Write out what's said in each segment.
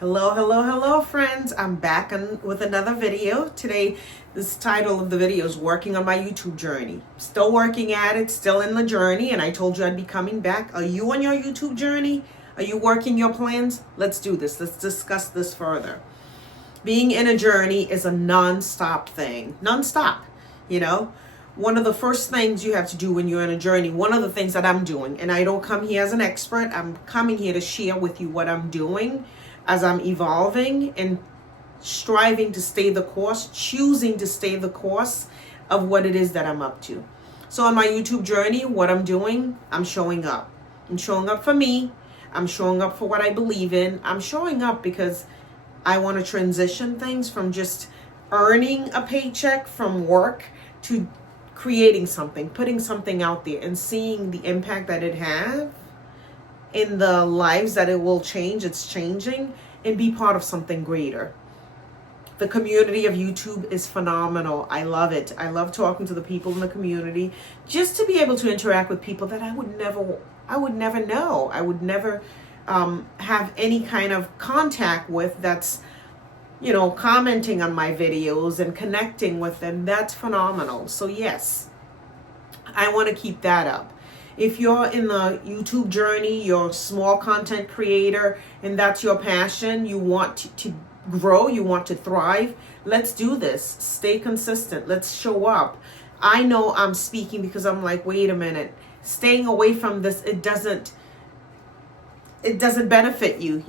Hello, hello, hello, friends. I'm back with another video. Today, this title of the video is Working on My YouTube Journey. Still working at it, still in the journey, and I told you I'd be coming back. Are you on your YouTube journey? Are you working your plans? Let's do this. Let's discuss this further. Being in a journey is a non-stop thing. Non-stop, you know? One of the first things you have to do when you're in a journey, one of the things that I'm doing, and I don't come here as an expert, I'm coming here to share with you what I'm doing as I'm evolving and striving to stay the course, choosing to stay the course of what it is that I'm up to. So on my YouTube journey, what I'm doing, I'm showing up. I'm showing up for me. I'm showing up for what I believe in. I'm showing up because I want to transition things from just earning a paycheck from work to creating something, putting something out there and seeing the impact that it has in the lives that it will change, it's changing, and be part of something greater. The community of YouTube is phenomenal. I love it. I love talking to the people in the community, just to be able to interact with people that I would never know. I would never have any kind of contact with that's, commenting on my videos and connecting with them. That's phenomenal. So yes, I want to keep that up. If you're in the YouTube journey, you're a small content creator, and that's your passion, you want to grow, you want to thrive, let's do this. Stay consistent. Let's show up. I know I'm speaking because I'm like, wait a minute, staying away from this, it doesn't benefit you,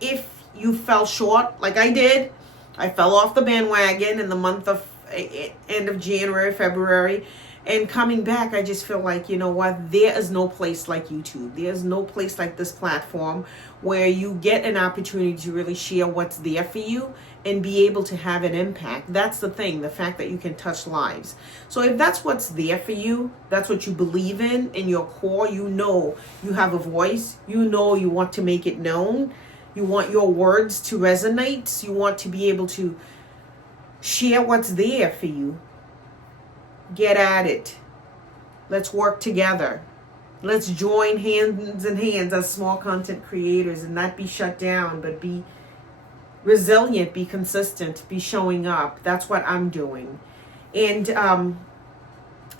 If you fell short, like I did, I fell off the bandwagon in the month of end of January, February. And coming back, I just feel like, you know what, there is no place like YouTube. There's no place like this platform where you get an opportunity to really share what's there for you and be able to have an impact. That's the thing, the fact that you can touch lives. So if that's what's there for you, that's what you believe in your core, you have a voice, you want to make it known, you want your words to resonate, you want to be able to share what's there for you. Get at it. Let's work together. Let's join hands in hands as small content creators and not be shut down, but be resilient, be consistent, be showing up. That's what I'm doing. And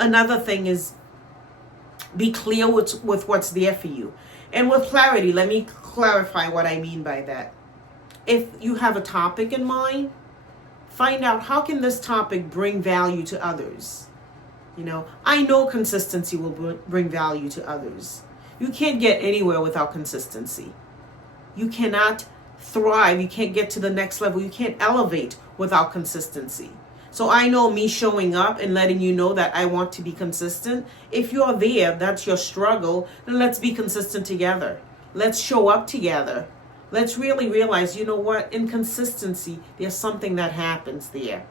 another thing is be clear with what's there for you. And with clarity, let me clarify what I mean by that. If you have a topic in mind, find out how can this topic bring value to others. I know consistency will bring value to others. You can't get anywhere without consistency. You cannot thrive. You can't get to the next level. You can't elevate without consistency. So I know me showing up and letting you know that I want to be consistent. If you're there, that's your struggle, then let's be consistent together. Let's show up together. Let's really realize, in consistency, there's something that happens there.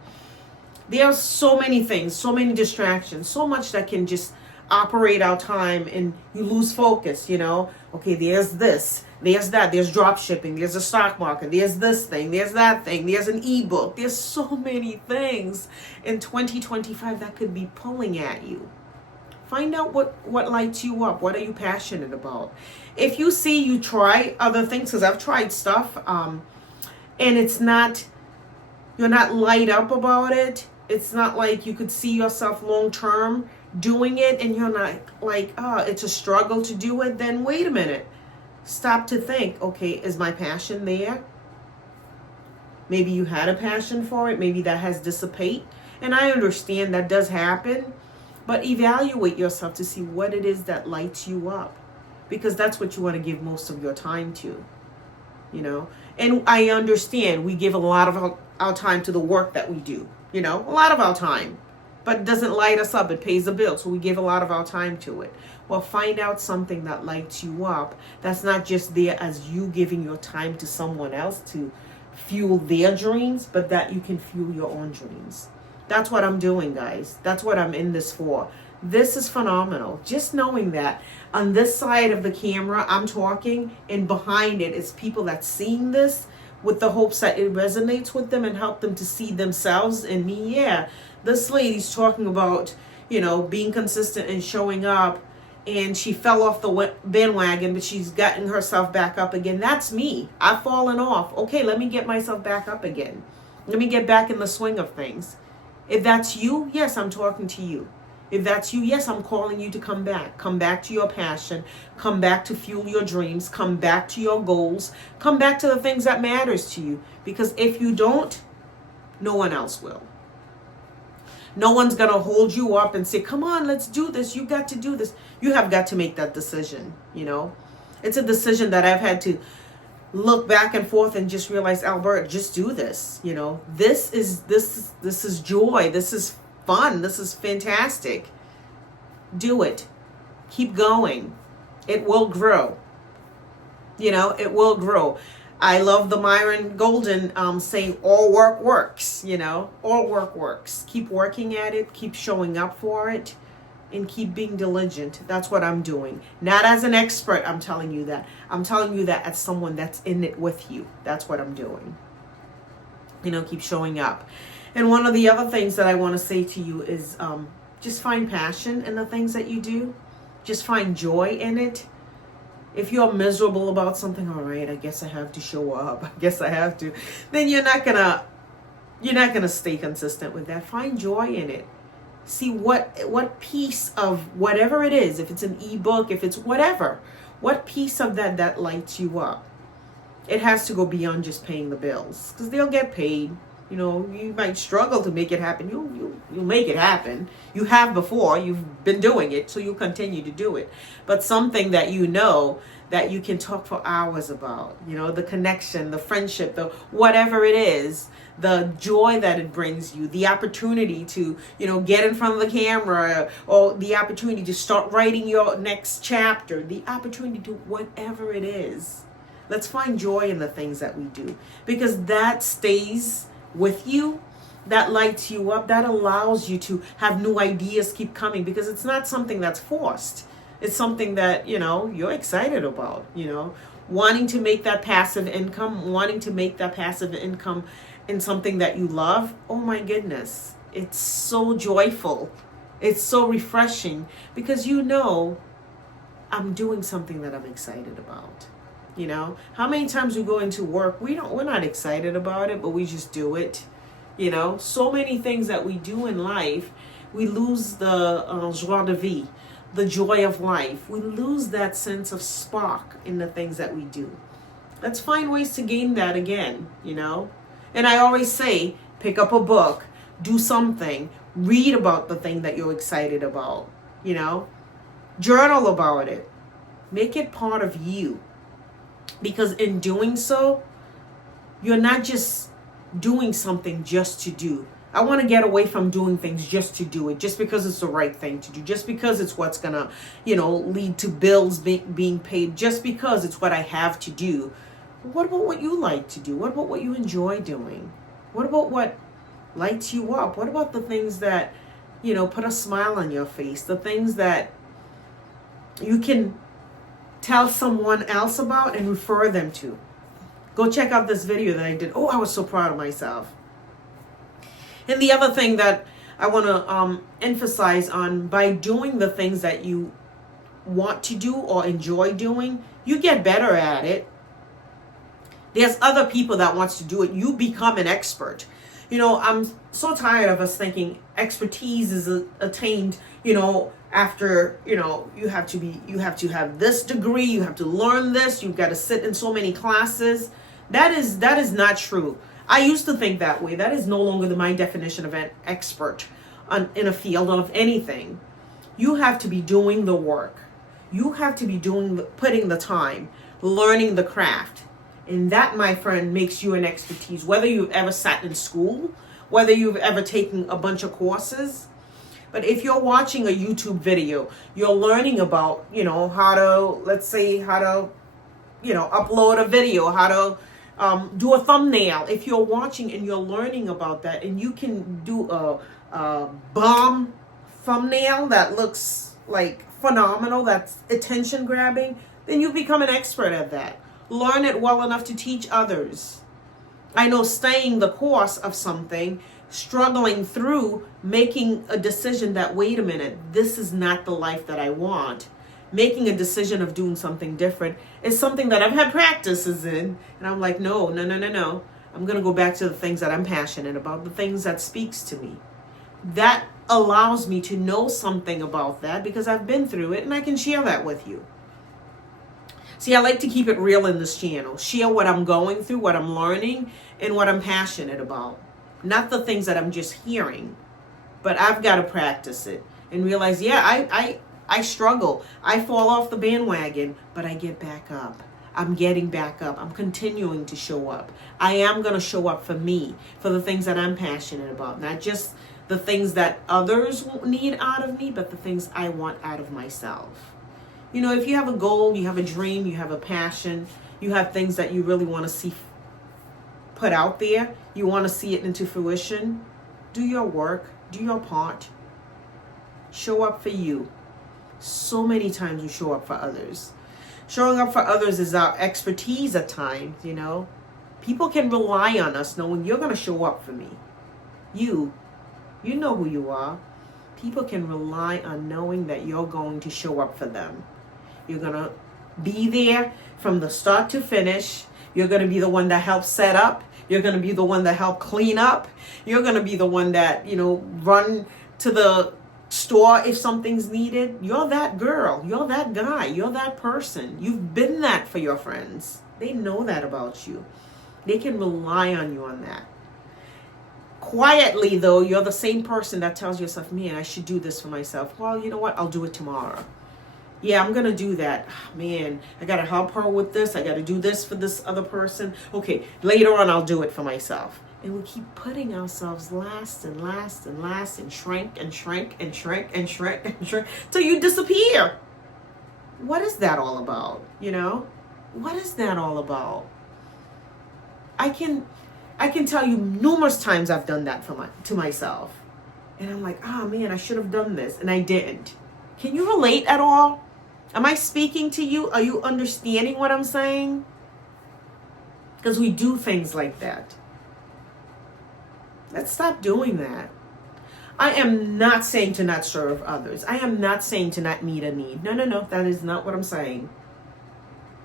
There are so many things, so many distractions, so much that can just operate our time and you lose focus, Okay, there's this, there's that, there's drop shipping, there's a stock market, there's this thing, there's that thing, there's an ebook. There's so many things in 2025 that could be pulling at you. Find out what lights you up. What are you passionate about? If you see you try other things, because I've tried stuff, and you're not light up about it. It's not like you could see yourself long term doing it and you're not like, it's a struggle to do it. Then wait a minute. Stop to think, okay, is my passion there? Maybe you had a passion for it. Maybe that has dissipated. And I understand that does happen. But evaluate yourself to see what it is that lights you up. Because that's what you want to give most of your time to. And I understand we give a lot of our time to the work that we do. A lot of our time, but it doesn't light us up. It pays the bill. So we give a lot of our time to it. Well, find out something that lights you up. That's not just there as you giving your time to someone else to fuel their dreams, but that you can fuel your own dreams. That's what I'm doing, guys. That's what I'm in this for. This is phenomenal. Just knowing that on this side of the camera, I'm talking, and behind it is people that's seeing this with the hopes that it resonates with them and help them to see themselves in me. Yeah, this lady's talking about, being consistent and showing up and she fell off the bandwagon, but she's gotten herself back up again. That's me. I've fallen off. Okay, let me get myself back up again. Let me get back in the swing of things. If that's you, yes, I'm talking to you. If that's you, yes, I'm calling you to come back. Come back to your passion. Come back to fuel your dreams. Come back to your goals. Come back to the things that matters to you. Because if you don't, no one else will. No one's going to hold you up and say, come on, let's do this. You got to do this. You have got to make that decision, you know. It's a decision that I've had to look back and forth and just realize, Albert, just do this. You know, this is joy. This is fun. This is fantastic. Do it. Keep going. It will grow. You know, it will grow. I love the Myron Golden saying, all work works, you know, all work works. Keep working at it, keep showing up for it, and keep being diligent. That's what I'm doing. Not as an expert, I'm telling you that. I'm telling you that as someone that's in it with you. That's what I'm doing. You know, keep showing up. And one of the other things that I want to say to you is just find passion in the things that you do. Just find joy in it. If you're miserable about something, all right, I guess I have to show up. I guess I have to. Then you're not gonna stay consistent with that. Find joy in it. See what piece of whatever it is, if it's an ebook, if it's whatever, what piece of that lights you up. It has to go beyond just paying the bills, because they'll get paid. You know, you might struggle to make it happen. You'll make it happen. You have before. You've been doing it, so you'll continue to do it. But something that you know that you can talk for hours about, you know, the connection, the friendship, the whatever it is, the joy that it brings you, the opportunity to, you know, get in front of the camera, or the opportunity to start writing your next chapter, the opportunity to whatever it is. Let's find joy in the things that we do, because that stays with you, that lights you up, that allows you to have new ideas keep coming, because it's not something that's forced. It's something that, you know, you're excited about, you know, wanting to make that passive income, in something that you love. Oh my goodness. It's so joyful. It's so refreshing, because you know, I'm doing something that I'm excited about. You know, how many times we go into work, we're not excited about it, but we just do it. You know, so many things that we do in life, we lose the joie de vivre, the joy of life. We lose that sense of spark in the things that we do. Let's find ways to gain that again, you know. And I always say, pick up a book, do something, read about the thing that you're excited about, you know, journal about it, make it part of you. Because in doing so, you're not just doing something just to do. I want to get away from doing things just to do it, just because it's the right thing to do, just because it's what's going to, you know, lead to bills being paid, just because it's what I have to do. What about what you like to do? What about what you enjoy doing? What about what lights you up? What about the things that, you know, put a smile on your face, the things that you can tell someone else about and refer them to? Go check out this video that I did. Oh, I was so proud of myself. And the other thing that I want to emphasize on, by doing the things that you want to do or enjoy doing, you get better at it. There's other people that wants to do it. You become an expert. You know, I'm so tired of us thinking expertise is attained, you know, after, you know, you have to have this degree, you have to learn this, you've got to sit in so many classes. That is not true. I used to think that way. That is no longer my definition of an expert in a field of anything. You have to be doing the work. You have to be putting the time, learning the craft. And that, my friend, makes you an expertise. Whether you've ever sat in school, whether you've ever taken a bunch of courses. But if you're watching a YouTube video, you're learning about, you know, how to, you know, upload a video, how to do a thumbnail. If you're watching and you're learning about that, and you can do a bomb thumbnail that looks like phenomenal, that's attention grabbing, then you become an expert at that. Learn it well enough to teach others. I know staying the course of something, struggling through, making a decision that, wait a minute, this is not the life that I want. making a decision of doing something different is something that I've had practices in. And I'm like, no. I'm going to go back to the things that I'm passionate about, the things that speaks to me. That allows me to know something about that because I've been through it and I can share that with you. See, I like to keep it real in this channel. Share what I'm going through, what I'm learning, and what I'm passionate about. Not the things that I'm just hearing. But I've got to practice it and realize, I struggle. I fall off the bandwagon, but I get back up. I'm getting back up. I'm continuing to show up. I am going to show up for me, for the things that I'm passionate about. Not just the things that others need out of me, but the things I want out of myself. You know, if you have a goal, you have a dream, you have a passion, you have things that you really want to see put out there, you want to see it into fruition, do your work, do your part. Show up for you. So many times we show up for others. Showing up for others is our expertise at times, you know. People can rely on us knowing you're going to show up for me. You know who you are. People can rely on knowing that you're going to show up for them. You're going to be there from the start to finish. You're going to be the one that helps set up. You're going to be the one that help clean up. You're going to be the one that, run to the store if something's needed. You're that girl. You're that guy. You're that person. You've been that for your friends. They know that about you. They can rely on you on that. Quietly, though, you're the same person that tells yourself, man, I should do this for myself. Well, you know what? I'll do it tomorrow. Yeah, I'm going to do that. Man, I got to help her with this. I got to do this for this other person. Okay, later on, I'll do it for myself. And we keep putting ourselves last and last and last and shrink and shrink and shrink and shrink and shrink till you disappear. What is that all about? What is that all about? I can tell you numerous times I've done that to myself. And I'm like, man, I should have done this. And I didn't. Can you relate at all? Am I speaking to you? Are you understanding what I'm saying? Because we do things like that. Let's stop doing that. I am not saying to not serve others. I am not saying to not meet a need. No. That is not what I'm saying.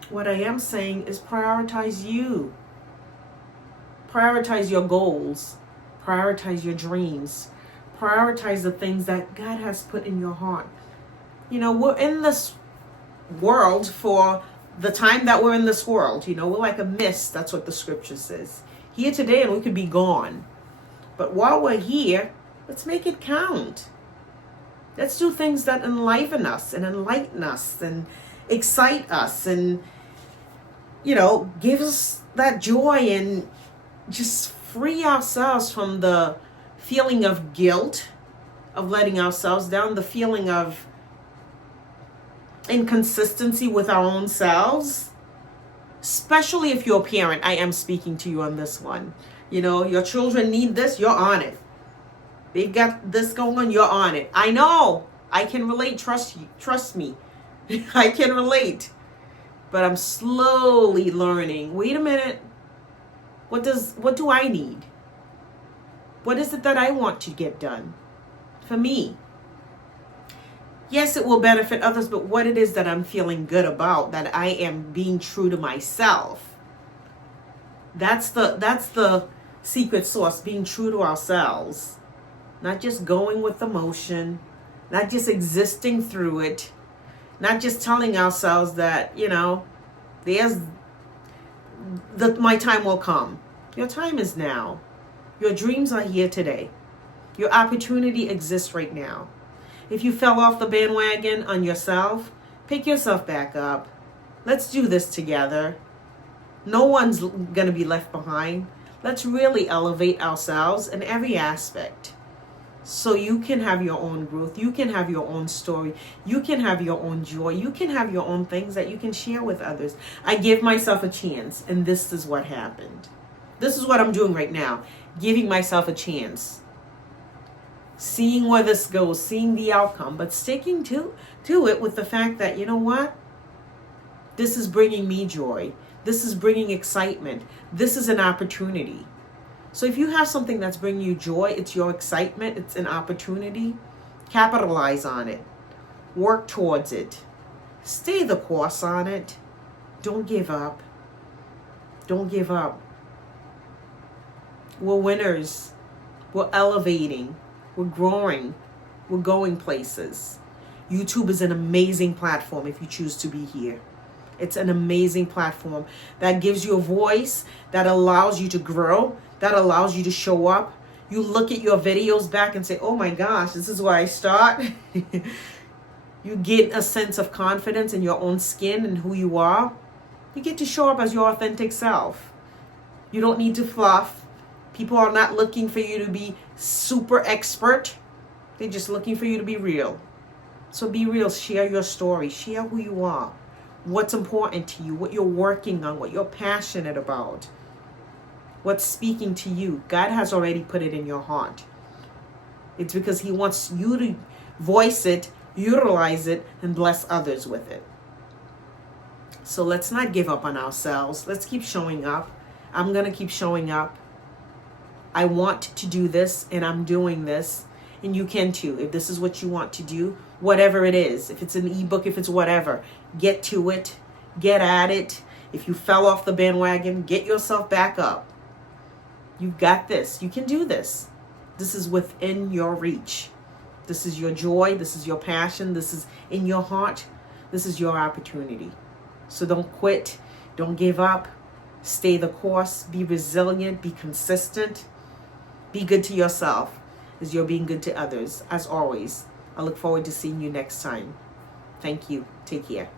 What I am saying is prioritize you. Prioritize your goals. Prioritize your dreams. Prioritize the things that God has put in your heart. We're in this world for the time that we're in this world. We're like a mist. That's what the scripture says. Here today and we could be gone. But while we're here, let's make it count. Let's do things that enliven us and enlighten us and excite us and, give us that joy and just free ourselves from the feeling of guilt, of letting ourselves down, the feeling of inconsistency with our own selves. Especially if you're a parent, I am speaking to you on this one. Your children need this, you're on it. They've got this going on, you're on it. I know. I can relate. Trust me. I can relate. But I'm slowly learning. Wait a minute. What do I need? What is it that I want to get done for me? Yes, it will benefit others, but what it is that I'm feeling good about, that I am being true to myself. That's the secret sauce, being true to ourselves. Not just going with the motion, not just existing through it, not just telling ourselves that, my time will come. Your time is now. Your dreams are here today. Your opportunity exists right now. If you fell off the bandwagon on yourself, pick yourself back up. Let's do this together. No one's going to be left behind. Let's really elevate ourselves in every aspect. So you can have your own growth. You can have your own story. You can have your own joy. You can have your own things that you can share with others. I give myself a chance, and this is what happened. This is what I'm doing right now. Giving myself a chance. Seeing where this goes, seeing the outcome, but sticking to it with the fact that, you know what? This is bringing me joy. This is bringing excitement. This is an opportunity. So if you have something that's bringing you joy, it's your excitement, it's an opportunity, capitalize on it. Work towards it. Stay the course on it. Don't give up. Don't give up. We're winners. We're elevating. We're growing. We're going places. YouTube is an amazing platform if you choose to be here. It's an amazing platform that gives you a voice, that allows you to grow, that allows you to show up. You look at your videos back and say, oh my gosh, this is where I start. You get a sense of confidence in your own skin and who you are. You get to show up as your authentic self. You don't need to fluff. People are not looking for you to be super expert. They're just looking for you to be real. So be real. Share your story. Share who you are. What's important to you. What you're working on. What you're passionate about. What's speaking to you. God has already put it in your heart. It's because He wants you to voice it, utilize it, and bless others with it. So let's not give up on ourselves. Let's keep showing up. I'm going to keep showing up. I want to do this, and I'm doing this. And you can too. If this is what you want to do, whatever it is, if it's an ebook, if it's whatever, get to it. Get at it. If you fell off the bandwagon, get yourself back up. You've got this. You can do this. This is within your reach. This is your joy. This is your passion. This is in your heart. This is your opportunity. So don't quit. Don't give up. Stay the course. Be resilient. Be consistent. Be good to yourself as you're being good to others. As always, I look forward to seeing you next time. Thank you. Take care.